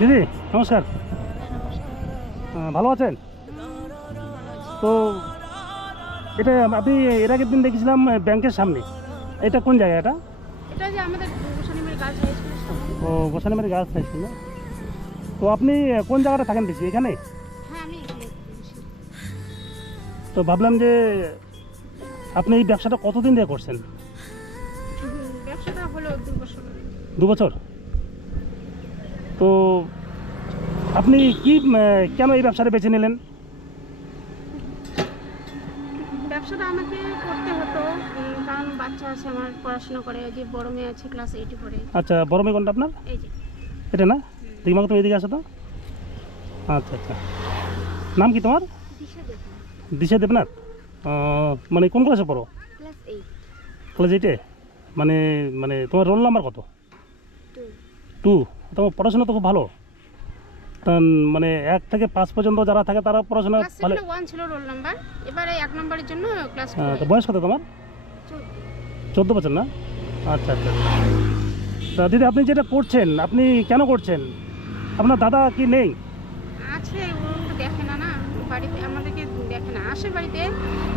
দিদি নমস্কার, ভালো আছেন? তো এটা আপনি এর আগের দিন দেখেছিলাম ব্যাংকের সামনে। এটা কোন জায়গা এটা? এটা যে আমাদের গোসানিমারি গার্লস হাই স্কুলের সামনে। ও, গোসানিমারি গার্লস হাই স্কুল না? তো আপনি কোন জায়গাটা থাকেন বেশি, এখানে? হ্যাঁ, আমি এখানে বসি। তো ভাবলাম যে আপনি এই ব্যবসাটা কতদিন দিয়ে করছেন? ব্যবসাটা হলো 2 বছর। 2 বছর। তো আপনি কি কেন এই ব্যবসাটা বেছে নিলেন? ব্যবসাটা আমাকে করতে হতো, কারণ বাচ্চা আছে আমার, পড়াশোনা করে। যে বড় মেয়ে আছে ক্লাস 8-এ পড়ে। আচ্ছা, বড় মেয়ে কোনটা আপনার? এই যে এটা না? দিমাগ তুমি এদিকে আসো তো। আচ্ছা আচ্ছা, নাম কি তোমার? দিশা দেখুন, দিশা দেবনাথ। মানে কোন ক্লাসে পড়ো? ক্লাস 8 ক্লাস 8-এ। মানে মানে তোমার রোল নাম্বার কত? 2। 2। তোমার পড়াশোনা তো খুব ভালো। তা মানে 1 থেকে 5 পর্যন্ত যারা থাকে তারা পড়াশোনা ক্লাস ভালো। 1 ছিল রোল নাম্বার, এবারে 1 নম্বরের জন্য ক্লাস 2। তো বয়স কত তোমার? 14 বছর না? আচ্ছা আচ্ছা। তা দিদি, আপনি যেটা করছেন আপনি কেন করছেন? আপনার দাদা কি নেই? আছে, ও দেখে না, না বাড়িতে আমাদেরকে দেখে না, আসে বাড়িতে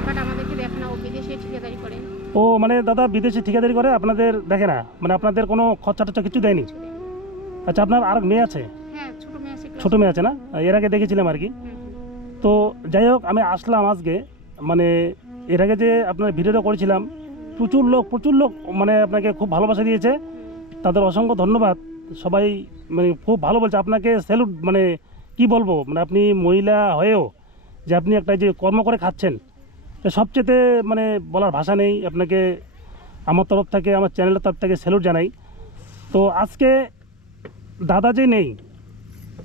বাট আমাদেরকে দেখে না। ও বিদেশে ঠিকাদারি করে। ও মানে দাদা বিদেশে ঠিকাদারি করে, আপনাদের দেখে না, মানে আপনাদের কোনো খরচা টরচা কিছু দেয়নি? আচ্ছা, আপনার আর মেয়ে আছে? হ্যাঁ, ছোট মেয়ে আছে, ছোটো মেয়ে আছে না? এর আগে দেখেছিলাম আর কি। তো যাই হোক, আমি আসলাম আজকে, মানে এর আগে যে আপনার ভিডিওটা করেছিলাম, প্রচুর লোক মানে আপনাকে খুব ভালোবাসা দিয়েছে। তাদের অসংখ্য ধন্যবাদ। সবাই মানে খুব ভালো বলছে, আপনাকে স্যালুট। মানে কি বলবো, মানে আপনি মহিলা হয়েও যে আপনি একটা যে কর্ম করে খাচ্ছেন, সবচেয়ে মানে বলার ভাষা নেই। আপনাকে আমার তরফ থেকে, আমার চ্যানেলের তরফ থেকে স্যালুট জানাই। তো আজকে দাদা যে নেই,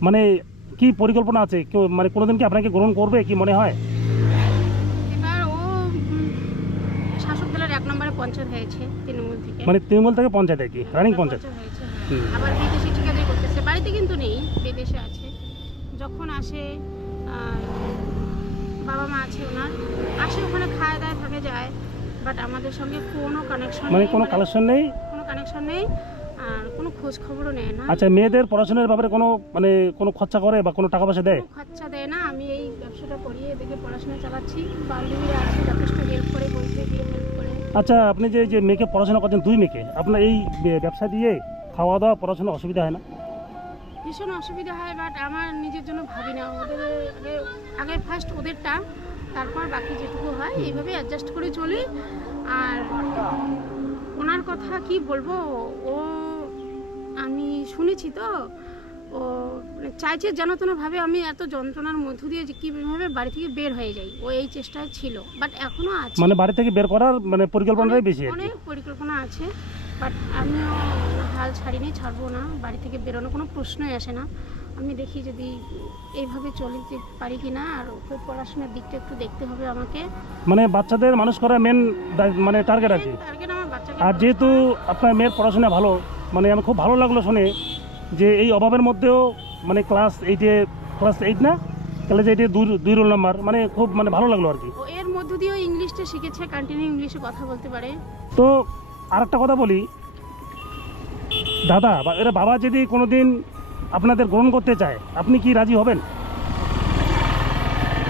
মানে কি পরিকল্পনা আছে? কেউ মানে কোনোদিন কি আপনাকে গ্রহণ করবে কি মনে হয়? এবার ও শাসক দলের 1 নম্বরে পঞ্চায়েত হয়েছে তৃণমূল থেকে। মানে তৃণমূল থেকে পঞ্চায়েত আর কি, রানিং পঞ্চায়েত। হয়েছে, হুম। আবার বিদেশে ঠিকাদারি করতেছে, বাড়িতে কিন্তু নেই, বিদেশে আছে। যখন আসে বাবা মা আছে ওনার, আসে ওখানে খায় দায় থাকে যায়, বাট আমাদের সঙ্গে কোনো কানেকশন মানে নেই, কোনো কালেকশন নেই? কোনো কানেকশন নেই, আর কোনো খোঁজ খবরও নেয় না। আচ্ছা, মেয়েদের পড়াশোনার ব্যাপারে কোনো মানে কোনো খরচা করে বা কোনো টাকা পয়সা দেয়? কোনো খরচা দেয় না। আমি এই ব্যবসাটা করিয়ে এদিকে পড়াশোনা চালাচ্ছি। বান্ধবীরা আছে, যথেষ্ট হেল্প করে, বলতে গিয়ে হেল্প করে। আচ্ছা, আপনি যে যে মেয়েকে পড়াশোনা করছেন, 2 মেয়েকে, আপনার এই ব্যবসা দিয়ে খাওয়া দাওয়া পড়াশোনা অসুবিধা হয় না? ভীষণ অসুবিধা হয়, বাট আমার নিজের জন্য ভাবি না। ওদের আগে ফার্স্ট ওদেরটা, তারপর বাকি যেটুকু হয় এইভাবে অ্যাডজাস্ট করে চলি। আর ওনার কথা কি বলবো, ও আমি শুনেছি তো, ও মানে চাইছে যেন তেনভাবে আমি এত যন্ত্রণার মধ্য দিয়ে যে কীভাবে বাড়ি থেকে বের হয়ে যাই, ও এই চেষ্টায় ছিল, বাট এখনও আছে। মানে বাড়ি থেকে বের করার মানে পরিকল্পনাটাই বেশি আর কি। অনেক পরিকল্পনা আছে, বাট আমিও হাল ছাড়িনি, ছাড়বো না। বাড়ি থেকে বেরোনো কোনো প্রশ্নই আসে না। আমি দেখি যদি এইভাবে চলতে পারি কি না। আর ওকে পড়াশোনার দিকটা একটু দেখতে হবে আমাকে। মানে বাচ্চাদের মানুষ করা মেন মানে টার্গেট আর কি। টার্গেট আমার বাচ্চাকে। আর যেহেতু আপনার মেয়ের পড়াশোনা ভালো, মানে আমি খুব ভালো লাগলো শুনে যে এই অভাবের মধ্যেও মানে ক্লাস 8 না, ক্লাস 8-এ 2 রোল নাম্বার, মানে খুব মানে ভালো লাগলো আর কি। ও এর মধ্য দিয়েও ইংলিশটা শিখেছে, কন্টিনিউ ইংলিশে কথা বলতে পারে। তো আর একটা কথা বলি, দাদা বা এরা বাবা যদি কোনোদিন আপনাদের গ্রহণ করতে চায়, আপনি কি রাজি হবেন?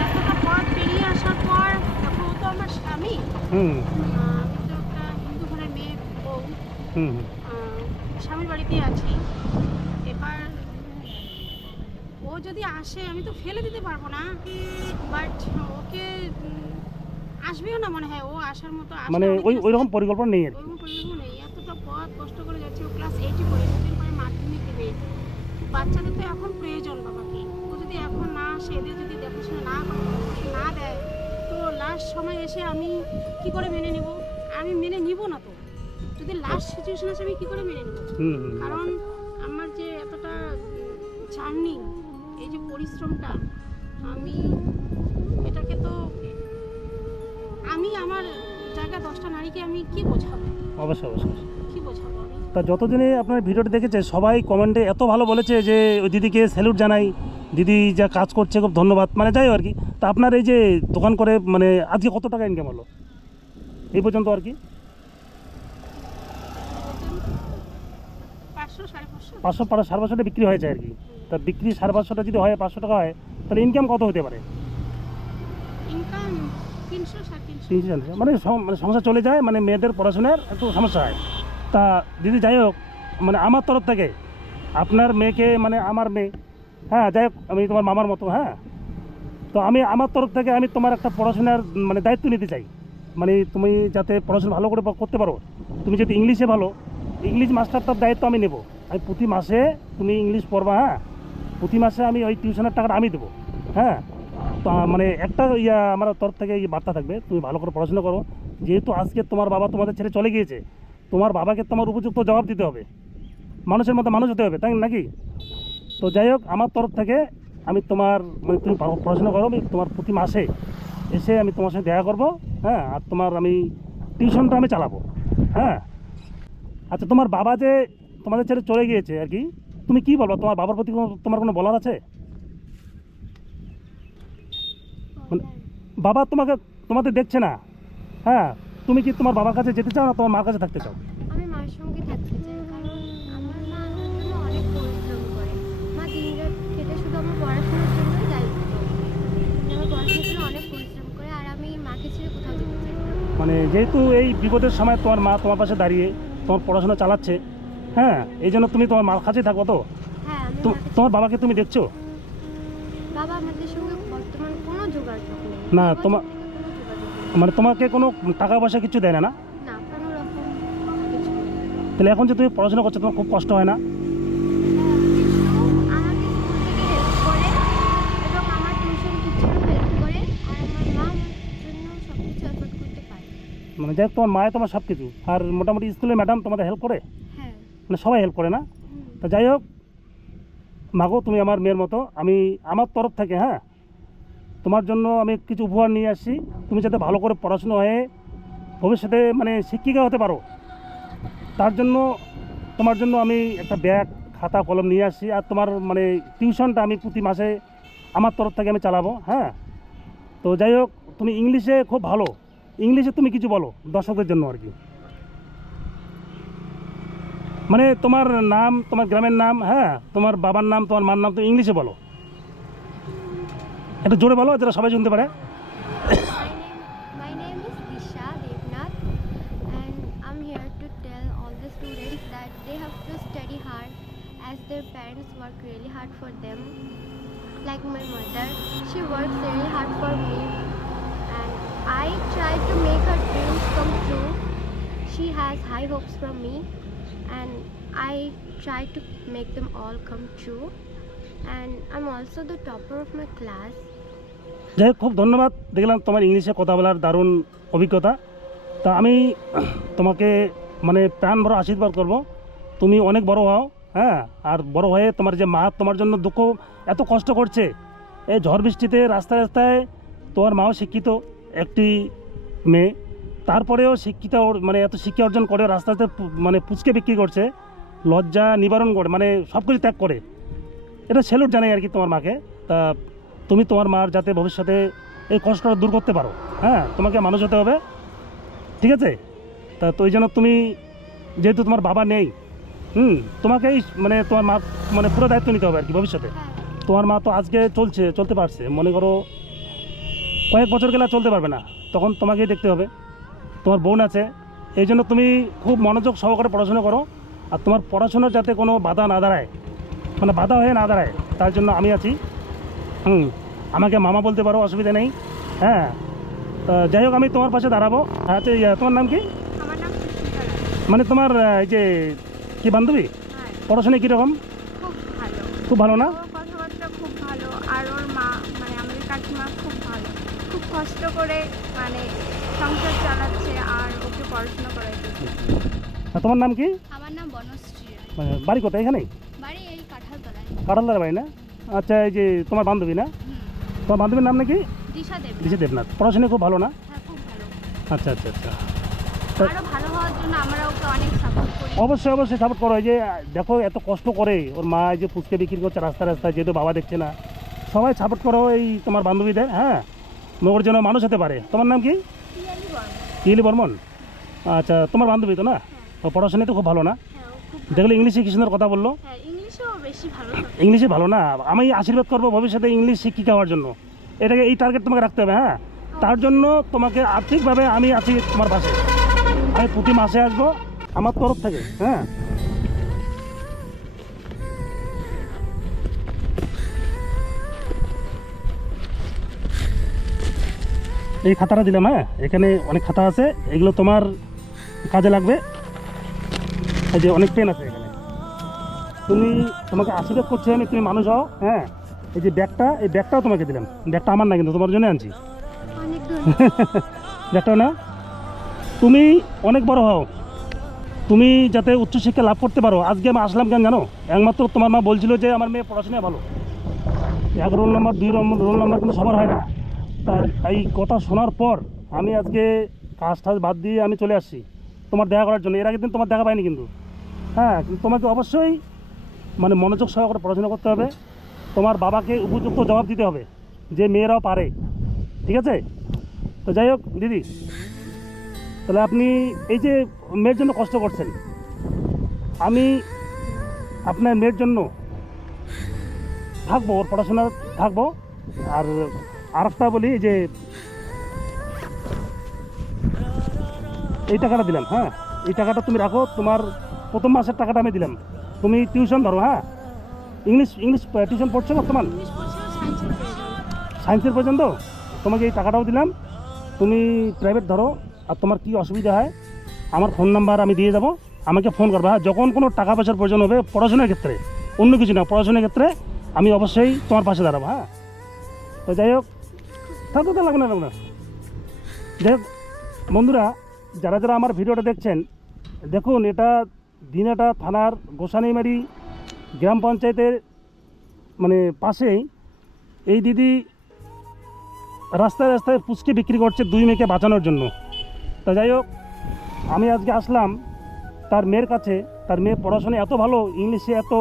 এতটা পথ পেরিয়ে আসার পর দেখো, ও তো আমার স্বামী। হুম আমি তো একটা হিন্দু ঘরের মেয়ে বউ, হুম হুম। স্বামীর বাড়িতেই আছি। এবার ও যদি আসে, আমি তো ফেলে দিতে পারবো না, বাট ওকে আসবেও না মনে হয়। ও আসার মতো মানে ওই রকম পরিকল্পনা নেই আর কি। ওইরকম পরিকল্পনা নেই। এতটা পথ কষ্ট করে যাচ্ছে, ও ক্লাস 8-এ পড়ে, দুদিন পরে মাধ্যমিক দেবে। বাচ্চাদের তো এখন প্রয়োজন বাবাকে। ও যদি এখন না আসে, এদের যদি দেখাশোনা না করে, পরামর্শ না দেয়, তো লাস্ট সময় এসে আমি কি করে মেনে নিব? আমি মেনে নিব না তো। যদি লাস্ট সিচুয়েশন আসে, আমি কি করে মেনে নেব? হুম হুম। কারণ আমার যে এতটা জার্নি, এই যে পরিশ্রমটা, আমি এটাকে তো আমি আমার জায়গা 10টা নারীকে আমি কি বোঝাবো? অবশ্যই অবশ্যই। কি বোঝাবো আমি? তা যতদিনে আপনার ভিডিওটা দেখেছে, সবাই কমেন্টে এত ভালো বলেছে যে ওই দিদিকে স্যালুট জানাই, দিদি যা কাজ করছে খুব ধন্যবাদ, মানে যাই হোক আর কি। তা আপনার এই যে দোকান করে মানে আজকে কত টাকা ইনকাম হলো এই পর্যন্ত আর কি? 5 500 550 500 550 বিক্রি হয়েছে আর কি। তা বিক্রি 550 যদি হয়, 500 টাকা হয়, তাহলে ইনকাম কত হতে পারে? ইনকাম 300 350 300 মানে মানে সংসার চলে যায়, মানে মেয়েদের পড়াশোনার একটু সমস্যা হয়। তা দিদি যাই হোক, মানে আমার তরফ থেকে আপনার মেয়েকে, মানে আমার মেয়ে, হ্যাঁ যাই হোক, আমি তোমার মামার মতো, হ্যাঁ, তো আমি আমার তরফ থেকে আমি তোমার একটা পড়াশোনার মানে দায়িত্ব নিতে চাই। মানে তুমি যাতে পড়াশোনা ভালো করে করতে পারো, তুমি যদি ইংলিশে ভালো, ইংলিশ মাস্টারটার দায়িত্ব আমি নেব। আমি প্রতি মাসে তুমি ইংলিশ পড়বা, হ্যাঁ, প্রতি মাসে আমি ওই টিউশনের টাকাটা আমি দেবো, হ্যাঁ। তো মানে একটা আমার তরফ থেকে এই বার্তা থাকবে, তুমি ভালো করে পড়াশোনা করো। যেহেতু আজকে তোমার বাবা তোমাদের ছেড়ে চলে গিয়েছে, তোমার বাবাকে তোমার উপযুক্ত জবাব দিতে হবে, মানুষের মতো মানুষ হতে হবে, তাই নাকি? তো যাই হোক, আমার তরফ থেকে আমি তোমার, মানে তুমি পড়াশোনা করো, আমি তোমার প্রতি মাসে এসে আমি তোমার সঙ্গে দেখা করবো, হ্যাঁ, আর তোমার আমি টিউশনটা আমি চালাবো, হ্যাঁ। আচ্ছা, তোমার বাবা যে তোমাদের ছেড়ে চলে গিয়েছে আর কি, তুমি কি বলবো? তোমার বাবার প্রতি তোমার কোনো বলার আছে? মানে বাবা তোমাদের দেখছে না, হ্যাঁ, তুমি কি তোমার বাবার কাছে যেতে চাও না তোমার মার কাছে থাকতে চাও? আমি মার সঙ্গে থাকতে চাই, কারণ আমার মা আমার জন্য অনেক পরিশ্রম করে। মা দিনরাত খেটে শুধু আমার পড়াশোনার জন্যই দায়িত্ব, আমার পড়াশোনার জন্য অনেক পরিশ্রম করে, আর আমি মাকে ছেড়ে কোথাও যেতে চাই না। মানে যেহেতু এই বিপদের সময় তোমার মা তোমার পাশে দাঁড়িয়ে তোমার পড়াশোনা চালাচ্ছে, হ্যাঁ, এই জন্য তুমি তোমার মার কাছেই থাকবো। তো হ্যাঁ, আমি তোমার বাবাকে তুমি দেখছো? বাবা আমাদের সঙ্গে বর্তমান কোনো যোগাযোগ নেই। না, বাবার তোমার সঙ্গে কোনো যোগাযোগ নেই। মানে তোমাকে কোনো টাকা পয়সা কিছু দেয় না? না, না, কোনো রকম কিছু নেই। তাহলে এখন যে তুমি পড়াশোনা করছো, তোমার খুব কষ্ট হয় না? হ্যাঁ, কিছু আমাকে স্কুল থেকে হেল্প করে, এবং আমার টিউশন টিচারও হেল্প করে, আর আমার মা আমার জন্য সব কিছু এফোর্ড করতে পারে। মানে যাই হোক, তোমার মায়ে তোমার সব কিছু, আর মোটামুটি স্কুলে ম্যাডাম তোমাদের হেল্প করে, হ্যাঁ। মানে সবাই হেল্প করে না? হুম। তা যাই হোক, মাগো তুমি আমার মেয়ের মতো, আমি আমার তরফ থেকে, হ্যাঁ, তোমার জন্য আমি কিছু উপহার নিয়ে আসছি। তুমি যাতে ভালো করে পড়াশুনো হয়ে ভবিষ্যতে মানে শিক্ষিকা হতে পারো, তার জন্য তোমার জন্য আমি একটা ব্যাগ, খাতা, কলম নিয়ে আসছি। আর তোমার মানে টিউশনটা আমি প্রতি মাসে আমার তরফ থেকে আমি চালাবো, হ্যাঁ। তো যাই হোক, তুমি ইংলিশে খুব ভালো, ইংলিশে তুমি কিছু বলো দর্শকদের জন্য আর কি। মানে তোমার নাম, তোমার গ্রামের নাম, হ্যাঁ, তোমার বাবার নাম, তোমার মার নাম, তুমি ইংলিশে বলো, একটু জোরে বলো যারা সবাই শুনতে পারে। My name is Disha Devnath, and I'm here to tell all the students that they have to study hard, as their parents work really hard for them. Like my mother, she works really hard for me, and I try to make her dreams come true. She has high hopes from me, and I try to make them all come true. And I'm also the topper of my class. যাই হোক, খুব ধন্যবাদ, দেখলাম তোমার ইংলিশে কথা বলার দারুণ অভিজ্ঞতা। তা আমি তোমাকে মানে প্রাণ ভরা আশীর্বাদ করব, তুমি অনেক বড় হও, হ্যাঁ, আর বড় হয়ে তোমার যে মা তোমার জন্য দুঃখ এত কষ্ট করছে, এই ঝড় বৃষ্টিতে রাস্তায় রাস্তায়, তোমার মাও শিক্ষিত একটি মেয়ে, তারপরেও শিক্ষিত মানে এত শিক্ষা অর্জন করে রাস্তাতে মানে পুচকে বিক্রি করছে, লজ্জা নিবারণ করে, মানে সব কিছু ত্যাগ করে, এটা স্যালুট জানাই আর কি তোমার মাকে। তা তুমি তোমার মার যাতে ভবিষ্যতে এই কষ্টটা দূর করতে পারো, হ্যাঁ, তোমাকে মানুষ হতে হবে, ঠিক আছে? তা তো এই জন্য তুমি, যেহেতু তোমার বাবা নেই, তোমাকেই মানে তোমার মা মানে পুরো দায়িত্ব নিতে হবে আর কি ভবিষ্যতে। হ্যাঁ। তোমার মা তো আজকে চলতে পারছে, মনে করো কয়েক বছর গেলে আর চলতে পারবে না, তখন তোমাকেই দেখতে হবে, তোমার বোন আছে, এই জন্য তুমি খুব মনোযোগ সহকারে পড়াশোনা করো, আর তোমার পড়াশোনার যাতে কোনো বাধা না দাঁড়ায়, মানে বাধা হয়ে না দাঁড়ায়, তার জন্য আমি আছি। আমাকে মামা বলতে পারো, অসুবিধা নেই, হ্যাঁ। যাই হোক, আমি তোমার পাশে দাঁড়াবো। আচ্ছা, তোমার নাম কি? আমার নাম সুস্মিতা রায়। মানে তোমার এই যে কি বান্ধবী, হ্যাঁ, পড়াশোনা কীরকম? খুব ভালো। খুব ভালো না? ওর কথাবার্তা খুব ভালো, আর ওর মা মানে আমাদের কাকিমা খুব ভালো, খুব কষ্ট করে মানে সংসার চালাচ্ছে আর ওকে পড়াশোনা করাইতেছে। আর তোমার নাম কি? আমার নাম বনশ্রী রায়। মানে বাড়ি কোথায়? এখানেই? বাড়ি এই কাঁঠালতলায়। কাঁঠালদার বাড়ি না? আচ্ছা, এই যে তোমার বান্ধবী না, তোমার বান্ধবীর নাম নাকি? দিশা দেব। দিশা দেবনাথ। পড়াশোনা খুব ভালো না? হ্যাঁ, খুব ভালো। আচ্ছা আচ্ছা আচ্ছা, আরো ভালো হওয়ার জন্য আমরা ওকে অনেক সাপোর্ট করি। অবশ্যই অবশ্যই সাপোর্ট করো। এই যে দেখো এত কষ্ট করে ওর মা, এই যে ফুচকে বিক্রি করছে রাস্তায় রাস্তায়, যেহেতু বাবা দেখছে না, সবাই সাপোর্ট করো এই তোমার বান্ধবীদের, হ্যাঁ, ওর জন্য মানুষ হতে পারে। তোমার নাম কি? পিয়ালি বর্মন। ইলি বর্মন। আচ্ছা, তোমার বান্ধবী তো না? ও পড়াশোনায় তো খুব ভালো না? হ্যাঁ, ও খুব ভালো। দেখলে ইংলিশে কি সুন্দর কথা বললো। হ্যাঁ, ইংলিশেও বেশি ভালো তো। ইংলিশে ভালো না, আমি আশীর্বাদ করবো ভবিষ্যতে ইংলিশ শিক্ষিকা হওয়ার জন্য। এটাকে এই টার্গেট তোমাকে রাখতে হবে। হ্যাঁ, তার জন্য তোমাকে আর্থিকভাবে আমি আছি তোমার পাশে। আমি প্রতি মাসে আসবো আমার তরফ থেকে। হ্যাঁ, এই খাতাটা দিলাম। হ্যাঁ, এখানে অনেক খাতা আছে, এগুলো তোমার কাজে লাগবে। এই যে অনেক পেন আছে এখানে। তোমাকে আশীর্বাদ করছি আমি, তুমি মানুষ হও। হ্যাঁ, এই যে ব্যাগটা, এই ব্যাগটাও তোমাকে দিলাম। ব্যাগটা আমার না কিন্তু তোমার জন্য আনছি। অনেক ধন্যবাদ। ব্যাগটাও না, তুমি অনেক বড় হও, তুমি যাতে উচ্চশিক্ষা লাভ করতে পারো। আজকে আমি আসলাম কেন জানো? একমাত্র তোমার মা বলছিল যে আমার মেয়ে পড়াশোনায় ভালো, 1 রোল নাম্বার 2 রোল নাম্বার কিন্তু সবার হয় না। তাই এই কথা শোনার পর আমি আজকে কাজ টাজ বাদ দিয়ে আমি চলে আসছি তোমার দেখা করার জন্য। এর আগের দিন তোমার দেখা পাইনি কিন্তু। হ্যাঁ, কিন্তু তোমাকে অবশ্যই মানে মনোযোগ সহকারে পড়াশোনা করতে হবে। তোমার বাবাকে উপযুক্ত জবাব দিতে হবে যে মেয়েরাও পারে। ঠিক আছে? তো যাই হোক দিদি, তাহলে আপনি এই যে মেয়ের জন্য কষ্ট করছেন, আমি আপনার মেয়ের জন্য থাকবো, ওর পড়াশোনা থাকবো। আর আরেকটা বলি যে এই টাকাটা দিলাম। হ্যাঁ, এই টাকাটা তুমি রাখো, তোমার প্রথম মাসের টাকাটা আমি দিলাম। তুমি টিউশন ধরো। হ্যাঁ, ইংলিশ টিউশন পড়ছো বর্তমান? ইংলিশ পড়ছে, সায়েন্সের প্রয়োজন। সায়েন্সের পর্যন্ত তোমাকে এই টাকাটাও দিলাম। তুমি প্রাইভেট ধরো, আর তোমার কি অসুবিধা হয় আমার ফোন নাম্বার আমি দিয়ে যাবো, আমাকে ফোন করবা। হ্যাঁ, যখন কোনো টাকা পয়সার প্রয়োজন হবে পড়াশোনার ক্ষেত্রে, অন্য কিছু না, পড়াশোনার ক্ষেত্রে আমি অবশ্যই তোমার পাশে দাঁড়াবো। হ্যাঁ, তো যাই হোক, থাকতে তো লাগবে না। যাই হোক বন্ধুরা, যারা যারা আমার ভিডিওটা দেখছেন, দেখুন এটা দিনাটা থানার গোসানিমারি গ্রাম পঞ্চায়েতের মানে পাশেই এই দিদি রাস্তায় রাস্তায় পুচকে বিক্রি করছে 2 মেয়েকে বাঁচানোর জন্য। তা যাই হোক, আমি আজকে আসলাম তার মেয়ের কাছে। তার মেয়ে পড়াশোনায় এত ভালো, ইংলিশে এত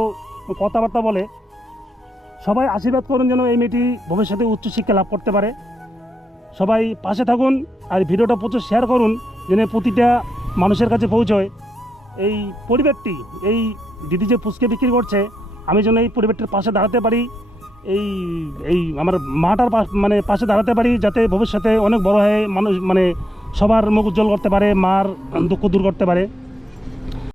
কথাবার্তা বলে। সবাই আশীর্বাদ করুন যেন এই মেয়েটি ভবিষ্যতে উচ্চশিক্ষা লাভ করতে পারে। সবাই পাশে থাকুন, আর ভিডিওটা প্রচুর শেয়ার করুন যেন প্রতিটা মানুষের কাছে পৌঁছয়। এই পরিবারটি, এই দিদি যে পুচকে বিক্রি করছে, আমি যেন এই পরিবারটির পাশে দাঁড়াতে পারি, এই এই আমার মাটার মানে পাশে দাঁড়াতে পারি, যাতে ভবিষ্যতে অনেক বড় হয়ে মানুষ মানে সবার মুখ উজ্জ্বল করতে পারে, মার দুঃখ দূর করতে পারে।